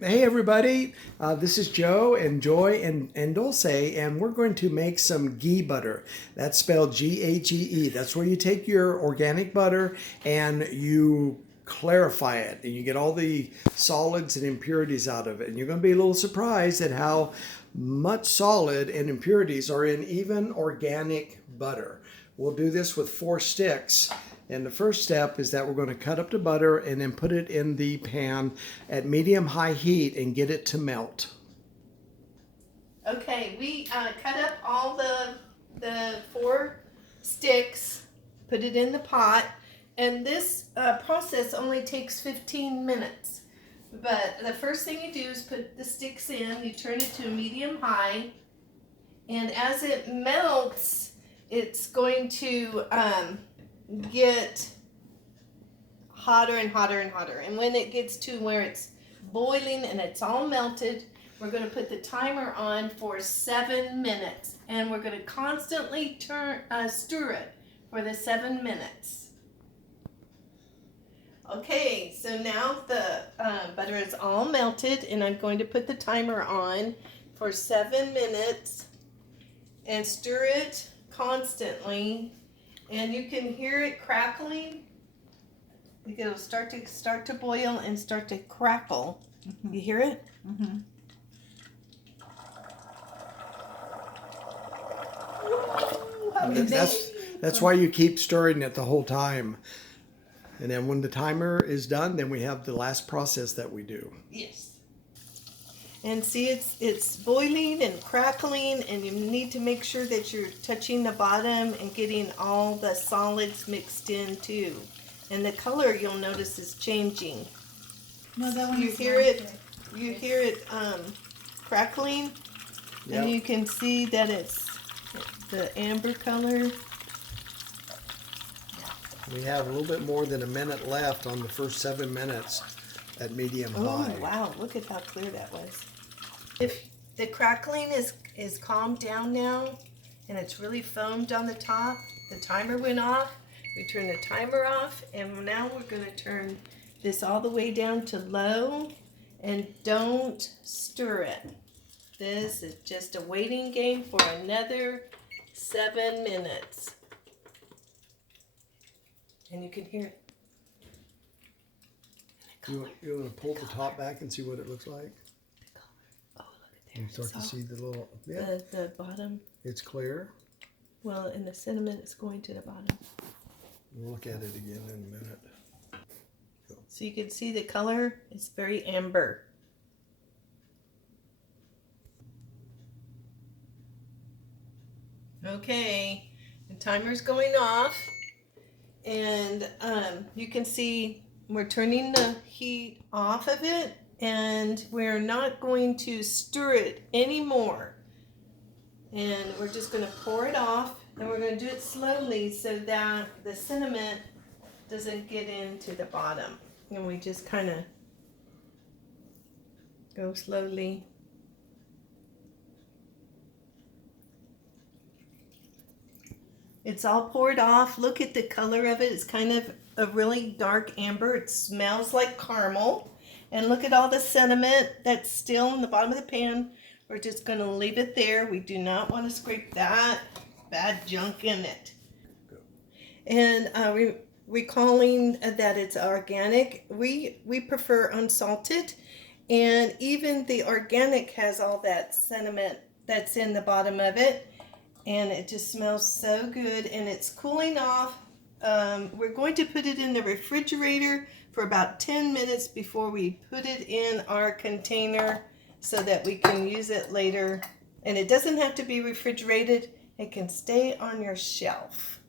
Hey everybody, this is Joe and Joy and Dulce, and we're going to make some ghee butter. That's spelled G-A-G-E. That's where you take your organic butter and you clarify it and you get all the solids and impurities out of it. And you're going to be a little surprised at how much solid and impurities are in even organic butter. We'll do this with 4 sticks. And the first step is that we're going to cut up the butter and then put it in the pan at medium-high heat and get it to melt. Okay, we cut up all the 4 sticks, put it in the pot, and this process only takes 15 minutes. But the first thing you do is put the sticks in, you turn it to medium-high, and as it melts, it's going to get hotter and hotter and hotter. And when it gets to where it's boiling and it's all melted, we're going to put the timer on for 7 minutes, and we're going to constantly stir it for the 7 minutes. Okay, so now the butter is all melted, and I'm going to put the timer on for 7 minutes and stir it constantly. And you can hear it crackling. It'll start to boil and start to crackle. Mm-hmm. You hear it? Mm-hmm. That's why you keep stirring it the whole time. And then when the timer is done, then we have the last process that we do. Yes. And see, it's boiling and crackling, and you need to make sure that you're touching the bottom and getting all the solids mixed in too. And the color, you'll notice, is changing. No, that one you hear it. You hear it crackling, Yep. and you can see that it's the amber color. We have a little bit more than a minute left on the first 7 minutes at medium-high. Oh wow! Look at how clear that was. If the crackling is calmed down now, and it's really foamed on the top, the timer went off. We turn the timer off, and now we're going to turn this all the way down to low, and don't stir it. This is just a waiting game for another 7 minutes. And you can hear it. You want to pull the top back and see what it looks like? The color. Oh, look at there. You start to see the little, the bottom. It's clear. Well, and the cinnamon is going to the bottom. We'll look at it again in a minute. So you can see the color. It's very amber. Okay, the timer's going off, and you can see we're turning the heat off of it, and we're not going to stir it anymore. And we're just going to pour it off, and we're going to do it slowly so that the cinnamon doesn't get into the bottom. And we just kind of go slowly. It's all poured off. Look at the color of it. It's kind of a really dark amber. It smells like caramel. And look at all the cinnamon that's still in the bottom of the pan. We're just going to leave it there. We do not want to scrape that bad junk in it. And recalling that it's organic, we prefer unsalted. And even the organic has all that cinnamon that's in the bottom of it. And it just smells so good, and it's cooling off. We're going to put it in the refrigerator for about 10 minutes before we put it in our container so that we can use it later. And it doesn't have to be refrigerated. It can stay on your shelf.